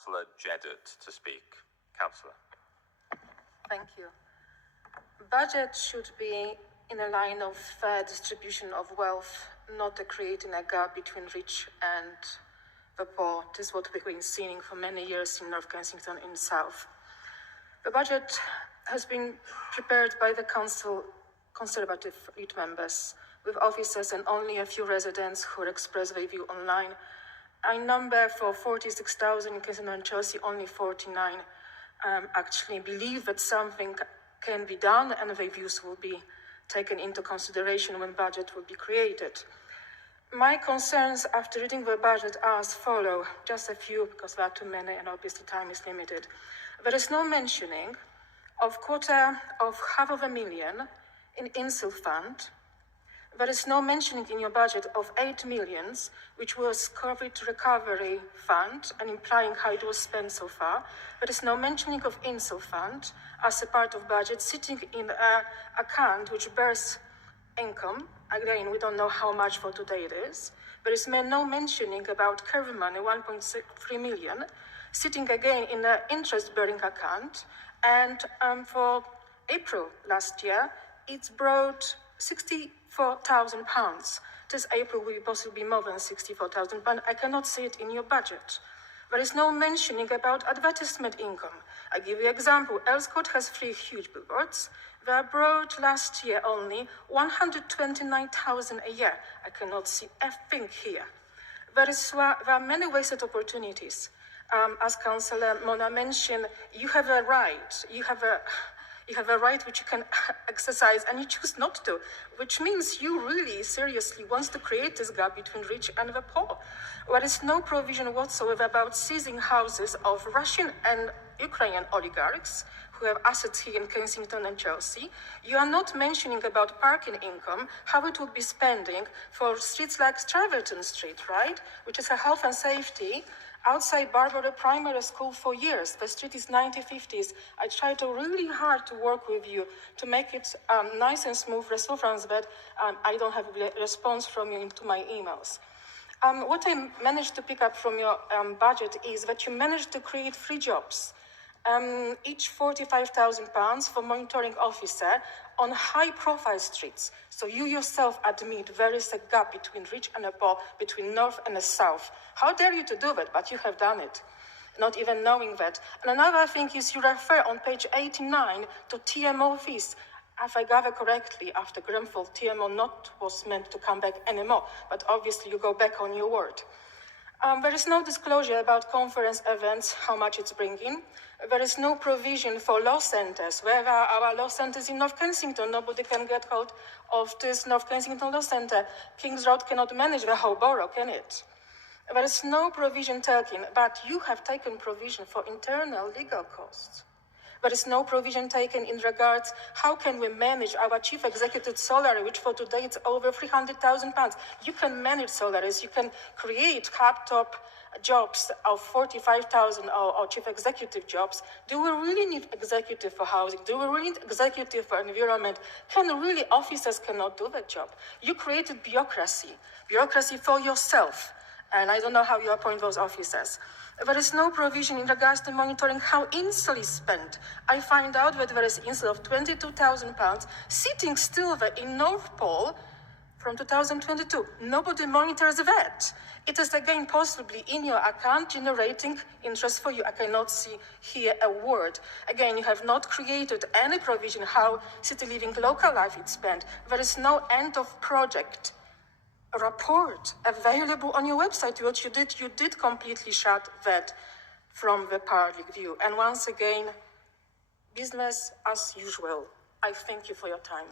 Councillor Jeddah to speak. Councillor. Thank you. Budget should be in a line of fair distribution of wealth, not creating a gap between rich and the poor. This is what we've been seeing for many years in North Kensington in the South. The budget has been prepared by the council Conservative lead members, with officers and only a few residents who express their view online. I number for 46,000 in Kensington and Chelsea, only 49 actually believe that something can be done and their views will be taken into consideration when budget will be created. My concerns after reading the budget are as follow, just a few because there are too many and obviously time is limited. There is no mentioning of half of a million in INSIL fund. There is no mentioning in your budget of 8 million, which was COVID recovery fund, and implying how it was spent so far. There is no mentioning of INSIL fund as a part of budget, sitting in an account which bears income. Again, we don't know how much for today it is. There is no mentioning about curve money, 1.3 million, sitting again in an interest-bearing account. And for April last year, it's brought £64,000. This April will possibly be more than £64,000, but I cannot see it in your budget. There is no mentioning about advertisement income. I give you an example. Elscott has 3 huge billboards. They are brought last year only 129,000 a year. I cannot see a thing here. There are many wasted opportunities. As Councillor Mona mentioned, you have a right. You have a right which you can exercise and you choose not to, which means you really seriously want to create this gap between rich and the poor. There is no provision whatsoever about seizing houses of Russian and Ukrainian oligarchs who have assets here in Kensington and Chelsea. You are not mentioning about parking income, how it would be spending for streets like Straverton Street, right? Which is a health and safety outside Barbara Primary School for years. The street is 1950s. I tried really hard to work with you to make it nice and smooth reference, but I don't have a response from you into my emails. What I managed to pick up from your budget is that you managed to create 3 jobs, each £45,000 for monitoring officer on high-profile streets. So you yourself admit there is a gap between rich and the poor, between north and the south. How dare you to do that, but you have done it, not even knowing that. And another thing is you refer on page 89 to TMO fees. If I gather correctly, after Grenfell, TMO not was meant to come back anymore, but obviously you go back on your word. There is no disclosure about conference events, how much it's bringing. There is no provision for law centers. Where are our law centers in North Kensington? Nobody can get hold of this North Kensington Law Centre. King's Road cannot manage the whole borough, can it? There is no provision taken, but you have taken provision for internal legal costs. There is no provision taken in regards how can we manage our chief executive salary, which for today it's over £300,000. You can manage salaries, you can create top jobs of 45,000 or chief executive jobs. Do we really need executive for housing? Do we really need executive for environment? Really officers cannot do that job? You created bureaucracy for yourself. And I don't know how you appoint those officers. There is no provision in regards to monitoring how INSIL is spent. I find out that there is INSIL of £22,000 sitting still there in North Pole from 2022. Nobody monitors that. It is again possibly in your account generating interest for you. I cannot see here a word. Again, you have not created any provision how city living local life is spent. There is no end of project report available on your website. What you did completely shut that from the public view. And once again, business as usual. I thank you for your time.